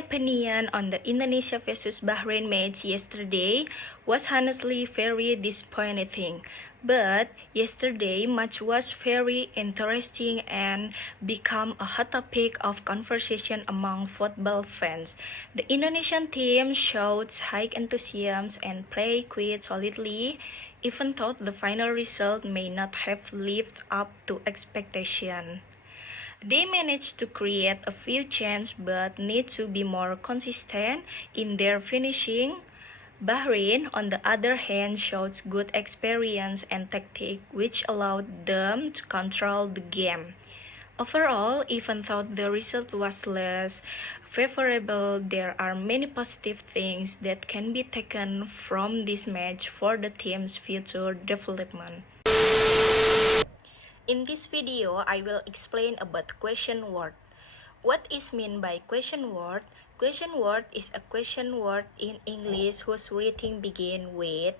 opinion on the Indonesia vs Bahrain match yesterday was honestly very disappointing. But yesterday match was very interesting and become a hot topic of conversation among football fans. The Indonesian team showed high enthusiasm and played quite solidly, even though the final result may not have lived up to expectation. They managed to create a few chances but need to be more consistent in their finishing. Bahrain, on the other hand, showed good experience and tactic which allowed them to control the game. Overall, even though the result was less favorable, there are many positive things that can be taken from this match for the team's future development. In this video, I will explain about question word. What is meant by question word? Question word is a question word in English whose reading begin with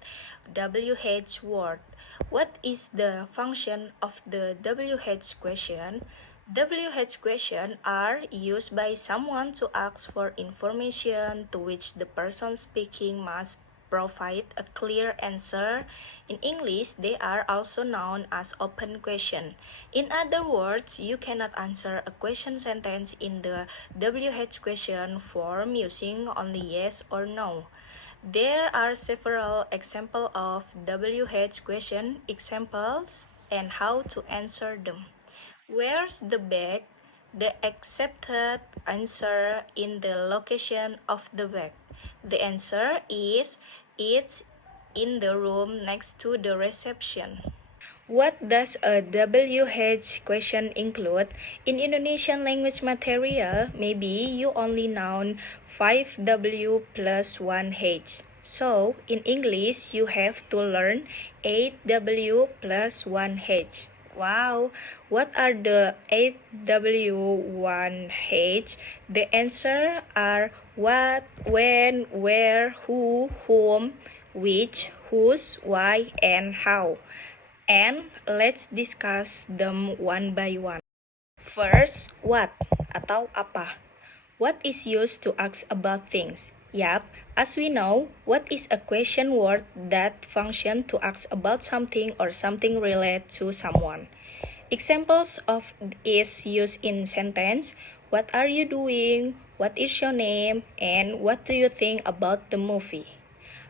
WH word. What is the function of the WH question? WH questions are used by someone to ask for information to which the person speaking must provide a clear answer. In English, they are also known as open question. In other words, you cannot answer a question sentence in the WH question form using only yes or no. There are several examples of WH question examples and how to answer them. Where's the bag? The accepted answer in the location of the bag. The answer is it's in the room next to the reception. What does a WH question include? In Indonesian language material, maybe you only know 5W plus 1H. So, in English, you have to learn 8W plus 1H. Wow, what are the 8W1H? The answer are what, when, where, who, whom, which, whose, why, and how. And let's discuss them one by one. First, what atau apa? What is used to ask about things? Yup, as we know, what is a question word that function to ask about something or something related to someone. Examples of is used in sentence. What are you doing? What is your name? And what do you think about the movie?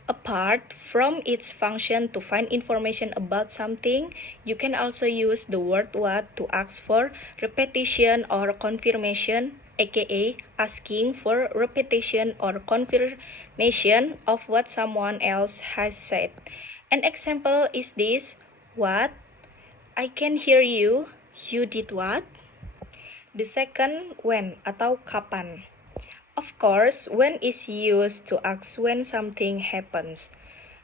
Apart from its function to find information about something, you can also use the word what to ask for repetition or confirmation, aka asking for repetition or confirmation of what someone else has said. An example is this: what? I can hear you. You did what? The second, when atau kapan. Of course, when is used to ask when something happens.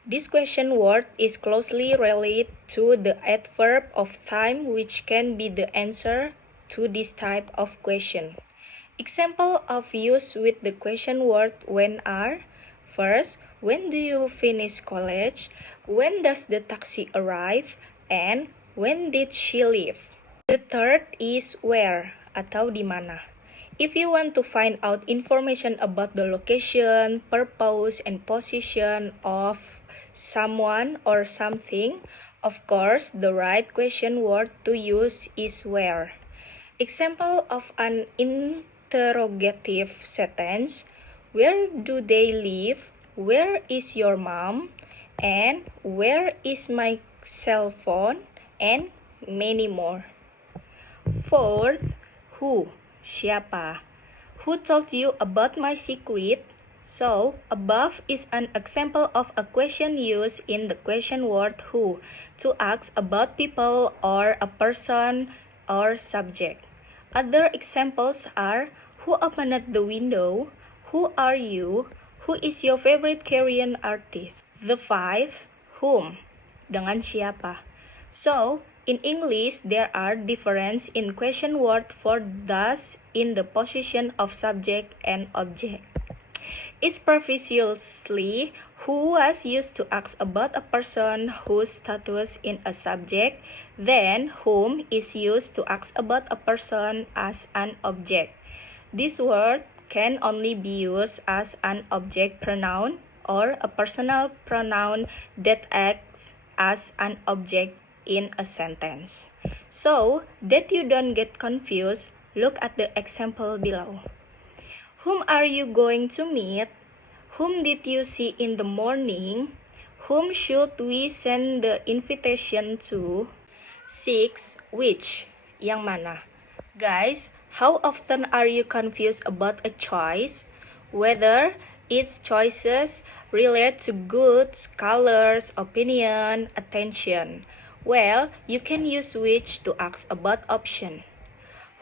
This question word is closely related to the adverb of time, which can be the answer to this type of question. Example of use with the question word when are: first, when do you finish college? When does the taxi arrive? And when did she leave? The third is where atau di mana. If you want to find out information about the location, purpose, and position of someone or something, of course, the right question word to use is where. Example of an interrogative sentence: where do they live? Where is your mom? And where is my cell phone? And many more. Fourth, who? Siapa? Who told you about my secret? So, above is an example of a question used in the question word who to ask about people or a person or subject. Other examples are: who opened the window? Who are you? Who is your favorite Korean artist? The five, whom? Dengan siapa? So, in English, there are differences in question word for does in the position of subject and object. It's previously who was used to ask about a person whose status in a subject, then whom is used to ask about a person as an object. This word can only be used as an object pronoun or a personal pronoun that acts as an object in a sentence. So that you don't get confused, look at the example below. Whom are you going to meet? Whom did you see in the morning? Whom should we send the invitation to? 6. Which? Yang mana? Guys, how often are you confused about a choice? Whether its choices relate to goods, colors, opinion, attention. Well, you can use which to ask about option.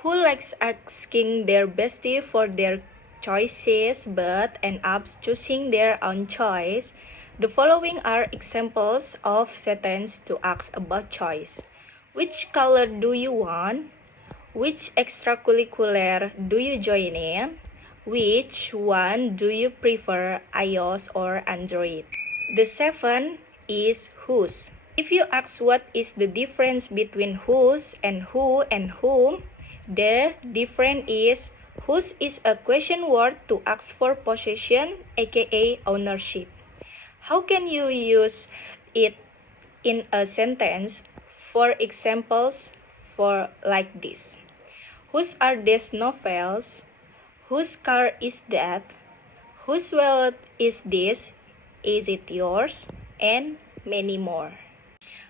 Who likes asking their bestie for their choices but end up choosing their own choice? The following are examples of sentences to ask about choice. Which color do you want? Which extracurricular do you join in? Which one do you prefer, iOS or Android? The 7 is whose. If you ask what is the difference between whose and who and whom, the difference is whose is a question word to ask for possession, aka ownership. How can you use it in a sentence? For examples, for like this. Whose are these novels? Whose car is that? Whose wallet is this? Is it yours? And many more.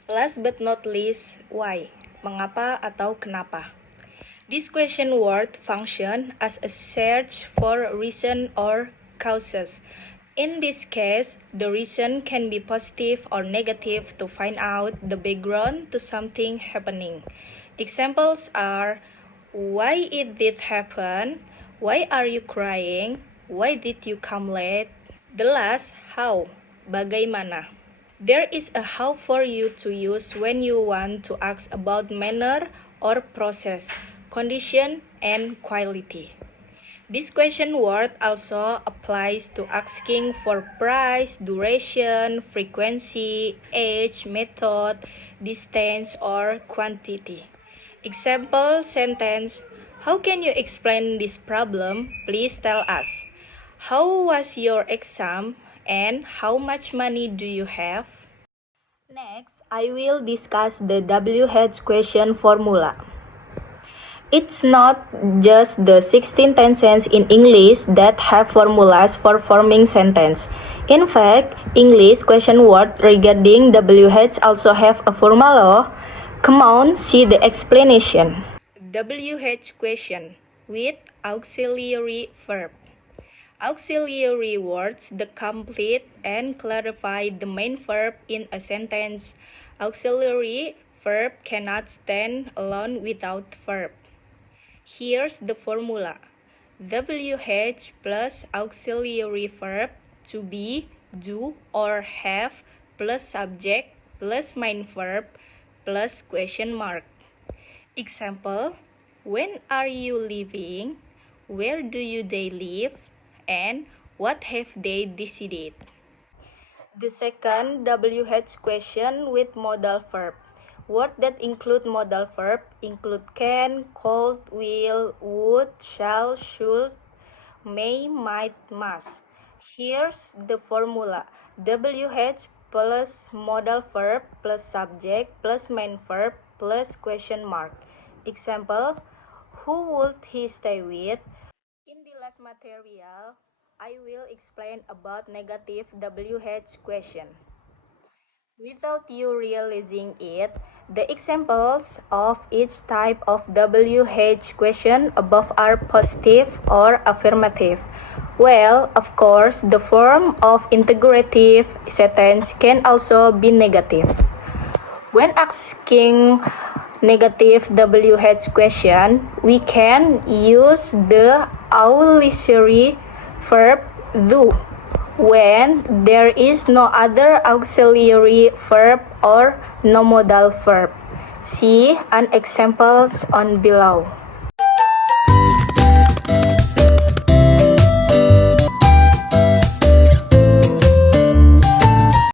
Last but not least, why? Mengapa atau kenapa? This question word function as a search for reason or causes. In this case, the reason can be positive or negative to find out the background to something happening. Examples are, why it did happen? Why are you crying? Why did you come late? The last, how? Bagaimana? There is a how for you to use when you want to ask about manner or process, condition, and quality. This question word also applies to asking for price, duration, frequency, age, method, distance, or quantity. Example sentence, how can you explain this problem? Please tell us. How was your exam and how much money do you have? Next, I will discuss the WH question formula. It's not just the 16 tenses in English that have formulas for forming sentence. In fact, English question word regarding WH also have a formula. Come on, see the explanation. WH question with auxiliary verb. Auxiliary words that complete and clarify the main verb in a sentence. Auxiliary verb cannot stand alone without verb. Here's the formula. WH plus auxiliary verb to be, do, or have plus subject plus main verb plus question mark. Example, when are you leaving? Where do they live? And what have they decided? The second WH question with modal verb. Words that include modal verb include can, could, will, would, shall, should, may, might, must. Here's the formula. WH plus modal verb plus subject plus main verb plus question mark. Example, who would he stay with? In the last material, I will explain about negative WH question. Without you realizing it, the examples of each type of WH question above are positive or affirmative. Well, of course, the form of integrative sentence can also be negative. When asking negative WH question, we can use the auxiliary verb do when there is no other auxiliary verb or no modal verb. See an examples on below.